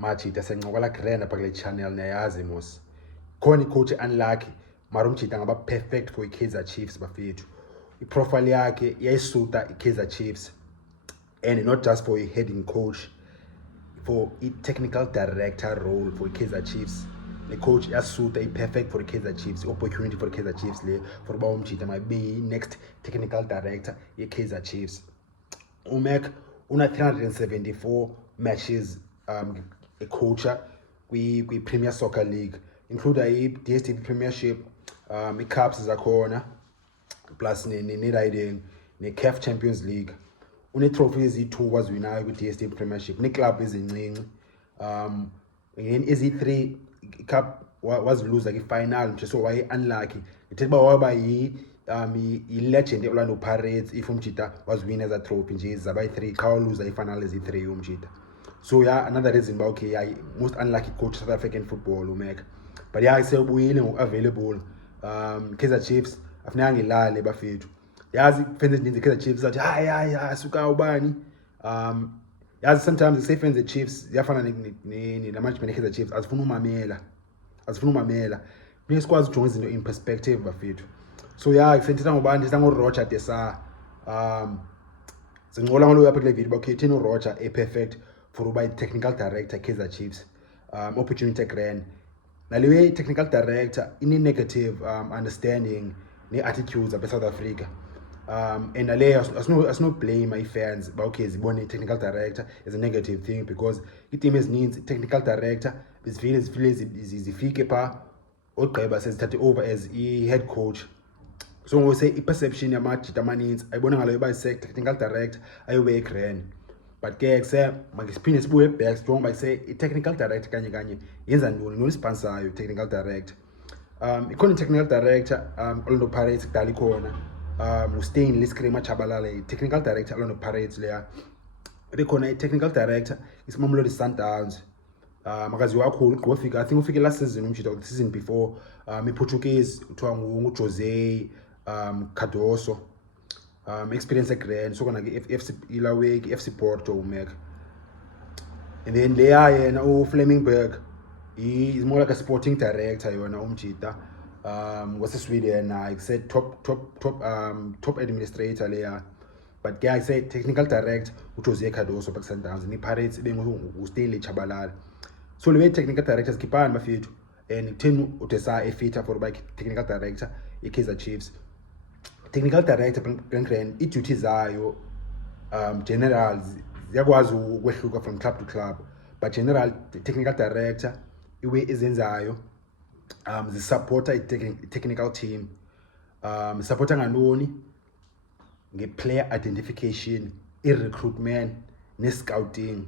Machita sencokola grand apha kule channel niyayazi mos. Khona icoach unlucky mara umjita ngaba perfect for iKaizer Chiefs bafethu. Iprofile yakhe iyayisuta iKaizer Chiefs, and not just for a heading coach, for a technical director role for Kaizer Chiefs. The coach yasuta perfect for the Kaizer Chiefs, opportunity for the Kaizer Chiefs le for uba umjita might be next technical director Kaizer Chiefs. Umek una 374 matches a coacher we Premier Soccer League, include a DStv Premiership, i-cups zakhona plus ne-riding ne-CAF Champions League. Une-trophy ezi-2 wazwinayo kwi-DStv Premiership, ne-club ezincinci ezi-3 i-cup waziluza kwi-final nje, so waye-unlucky. Ithetha uba waba yi-legend e-Orlando Pirates if umjita wazwina eza trophy nje zaba yi-3 qha waluza i-final ezi-3 umjita. So yeah, another reason why okay, yeah, most unlucky coach South African football umeka. But yeah, sebuyile ngoku-available Kaizer Chiefs afuneka ngilale bafethu. Yazi fans ezininzi Kaizer Chiefs athi hayi suka ubani. Yazi sometimes say fans Chiefs ziyafana ne-management Kaizer Chiefs azifuna umamela. Mike sikwazi ujonga izinto in perspective bafethu. So yeah, sentitha ngobani ndithetha ngoRoger de Sa. Sincola ngalo apha kule video okay, thina uRoger perfect for uba i-technical director Kaizer Chiefs. Opportunity grand. Nalewe technical director ine-negative understanding ne-attitudes apha South Africa. And naleyo asino blame i-fans ba okay zibone i-technical director as a negative thing, because i-team ezininzi i-technical director zifile zifike phaa ogqiba sezithathe over as i-head coach. So ngose i-perception yamajita amaninzi ayibona ngalo yoba i-technical director ayobe i-grand. But ke makisiphinde sibuye back strong by say i-technical director kanye yenza ntoni nonispansayo technical director. Ikhona i-technical director Orlando Pirates kudala ikhona uStain Liskrim Achabalala, i-technical director Orlando Pirates leya. Bekhona i-technical director isiMamelodi Sundowns, makaziwa kakhulu ugqibofika I think ufike last season umjita the season before, i-Portuguese kuthiwa nguJose Cardoso. Experience grand so kona FC Ilawake FC Porto umeka. And then leya yena uFlemingberg is more like a sporting director yona umjita wase Sweden. I said top administrator leya, but I said technical director uJose Cardoso back Sundowns ni Pirates uStanley Chabalala. So lewe technical directors kipani bafethu, and thina uDesa efita for uba technical director iKaizer Chiefs. Technical director grand i-duty zayo generals ziyakwazi ukwehluka from club to club, but general technical director iwe ezenzayo zisupporta i-technical team, supporta ngantoni nge-player identification, i-recruitment ne-scouting.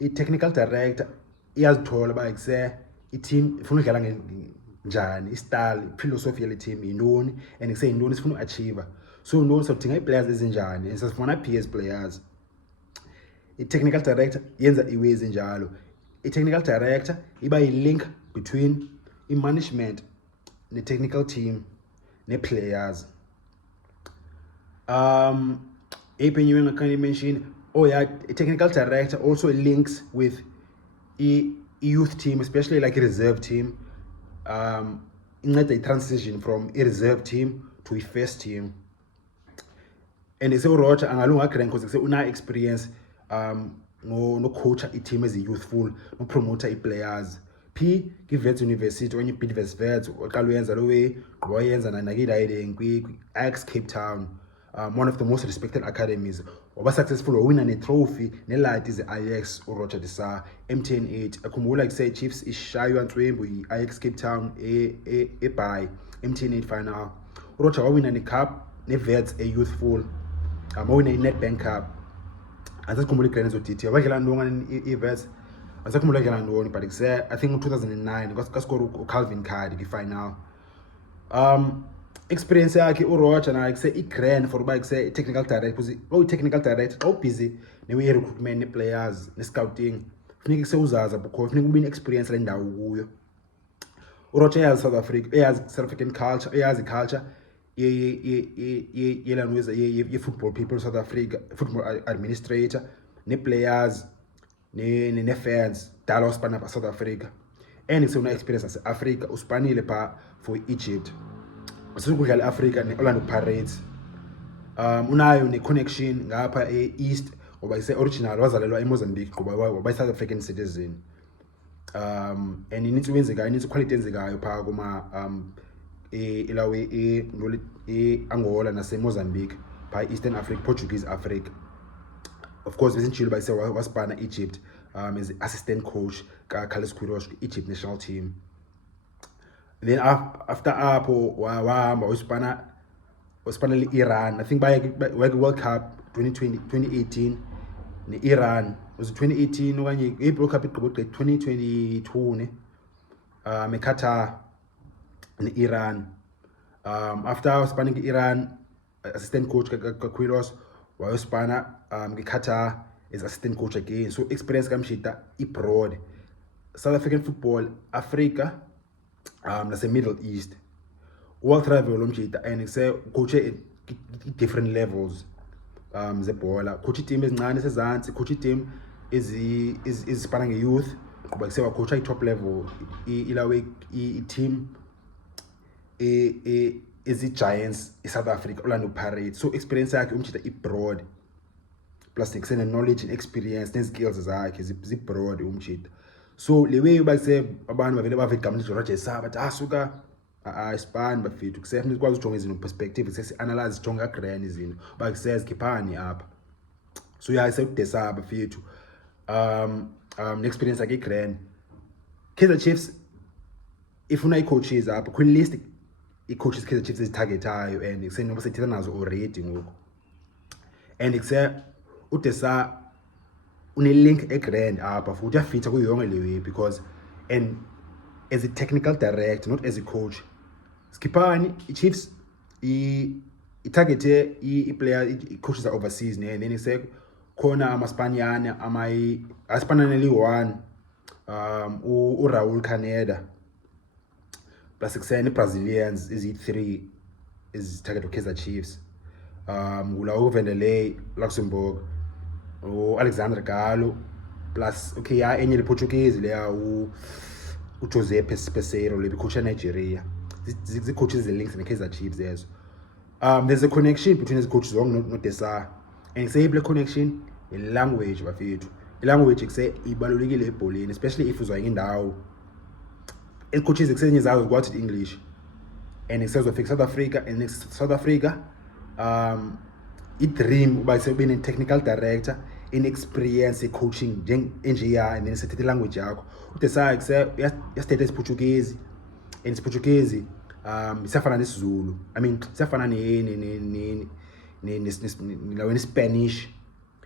I-technical director iyazithola uba i-team ifuna udlala njani, i-style, i-philosophy yale team yintoni, and yintoni sifuna uachieve. So ntoni sodinga ii-players ezinjani, and sasifuna PS players. I-technical director yenza iwe ezinjalo. I-technical director iba yi-link between i-management ne-technical team ne-players. Epenye ngakani mention, oh yeah, a-technical director also links with youth team, especially like a reserve team. Inceda i-transition from i-reserve team to i-first team. And ise uRoger angalunga grand because una experience no coach i-team ezi-youthful, no promoter i-players. P ki-Wits University when you beat Wits oqala uyenza lo way gqiba wayenza naki-riding kwi-Ajax Cape Town, one of the most respected academies. Waba successful wawina ne-trophy ne-light ze-Ajax uRoger de Sa MTN8. Akhumbula like Chiefs ishaywa ntswembu yi-Ajax Cape Town eBhayi MTN8 final. uRoger wawina ne-cup ne-Wits youthful, wawina i-Nedbank Cup. Asasikhumbula i-grand zoditi wadlala ntoni i-Wits, asasikhumbula dlala ntoni, but I think u-2009 kaskora uCalvin Cardi kwi-final. Experience yakhe uRoger na i-grand for uba i-technical director, because i-technical director xa ubhizi ne-recruitment ne-players ne-scouting funeka uzaza because funeka ube ne-experience le ndawo kuyo. uRoger eyazi South Africa, eyazi South African culture, eyazi i-culture ye-football people South Africa, football administrator ne-players ne-fans dala uspana pa South Africa and ngisewuna experience ase-Africa uspanile pa for Egypt usukudlala e-Africa ne-Orlando Pirates unayo ne-connection ngapha e-East ngoba ise-original wazalelwa eMozambique ngoba wabayi-South African citizen and inintsi wenzekayo inintsi quality enzekayo phaa kuma ilawe e-Angola nase-Mozambique phaa Eastern Africa, Portuguese Africa. Of course besintshilo bayise waspana Egypt as assistant coach ka-Carlos Queiroz Egypt national team. Then after apho wahamba waspana le-Iran. I think baye World Cup 2018 ne-Iran was 2018 okanye i-World Cup igqiba 2022 ne eQatar ne-Iran. After waspanning Iran assistant coach ka-Queiroz wayospana ngeQatar as assistant coach again. So experience kaMngqithi i-broad South African football, Africa nase Middle East. All travel uMngqithi and say coach different levels zebhola, coach team ezincane sezantsi, coach team ezipana nge-youth ngoba kusewa coach i-top level ilawe i-team ezi-Giants e-South Africa, Orlando Pirates. So experience yakhe uMngqithi i-broad plus nekusene knowledge and experience ne-skills zakhe zi-broad uMngqithi. So le way bakuse abantu bavele bavele igama lithi Roger Saba bathi suka ispan bafethu kusefuneka ukwazi ujonga izinto perspective sesi-analyze jonga ka-grand izinto bakusezikiphani apha. So yeah sekudesaba bafethu ne-experience yakhe i-grand. Kaizer Chiefs ifuna i-coaches apha kwi list i-coaches Kaizer Chiefs ezitargetayo and kusenoba sethetha nazo already ngoku and kuse udesa une-link e-grand apha futhi uyafitha kuyo yonke le way because and as a technical director not as a coach skiphani i-Chiefs i-targete i-player i-coaches overseas and then khona amaspanyana aspanane li-1 Raul Caneda plus kusene Brazilians ezi-3 ezi-target Kaizer Chiefs kulawo Vendelei Luxumburg Alexander Gallo plus okay ya enye le-Portuguese leya Jose Peseiro le coach Nigeria. These coaches the links in the Kaizer Chiefs there's a connection between these coaches not desa and say the connection in language bafethu language ikuse ibalulekile ebholeni especially if uzwa indawo coaches ekusenye zazo ukwathi English and kusezofika South Africa and South Africa i-dream uba ube ne-technical director in-experience coaching njengeya and then sethethe language yakho udesaya yasithetha isiPortuguese and isiPortuguese siyafana nesiZulu. I mean siyafana ne-Spanish.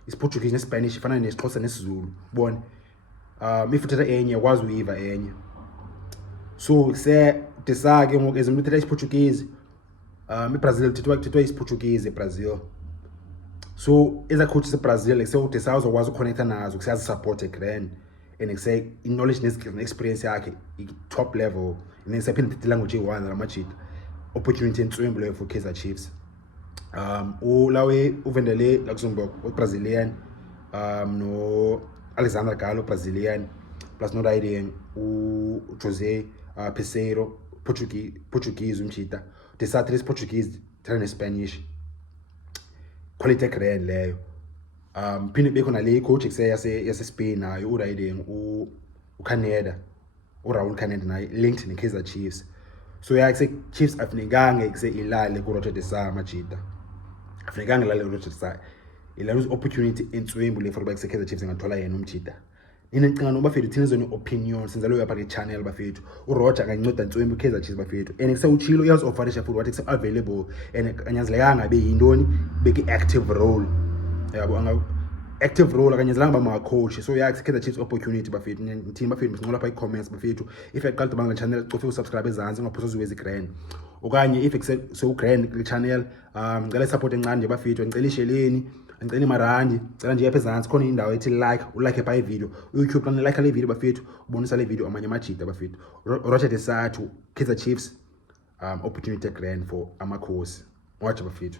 isiPortuguese ne-Spanish ifana nesiXhosa nesiZulu bona if uthetha enye ukwazi uyiva enye. So desaya ke ngoku ezimuntu uthetha isiPortuguese eBrazil kuthethwa isiPortuguese eBrazil. So as a coach eBrazil like so desaya uzokwazi uconnecta nazo kusazi support eGrand and say knowledge ne-experience yakhe top level and then sephinda the language eyi-1 lamajita opportunity entswembu leyo for Kaizer Chiefs. Ulawe uVendelei Luxumburg Brazilian no Alexander Gallo Brazilian plus no riding Jose Peseiro Portuguese uMngqithi the 3 Portuguese 3 Spanish quality grand leyo. Phinde bekhona le coach yase Spain nayo uriding uCaneda Raul Caneda naye linked ne-Kaizer Chiefs. So yeah kuse Chiefs afunekanga kuse ilale ku Roger Majida afunekanga ilale Roger ilale opportunity entswembu le for ba kuse Kaizer Chiefs ngathola yena uMngqithi. Nina ngicanga noba bafethu thina zone opinion senza lo yapha ke-channel bafethu uRoger akanceda entswembu Kaizer Chiefs bafethu and kuse uchilo uyazi offerisha futhi wathi kuse available and anyanzelekanga abe yintoni beke active role yabo active role akanyenzelanga ba coach. So yeah Kaizer Chiefs opportunity bafethu thina bafethu sinqola lapha i-comments bafethu if aqala banga channel cofe usubscribe ezantsi ungaphosa uwezi grand okanye if so grand le channel ngicela support encane nje bafethu ngicela isheleni ngicela imarandi ngicela nje yapha ezantsi khona indawo ethi like by video YouTube lana like le video bafethu ubonisa le video amanye amajita bafethu Roger Desatu Kaizer Chiefs opportunity grand for amakhosi watch bafethu.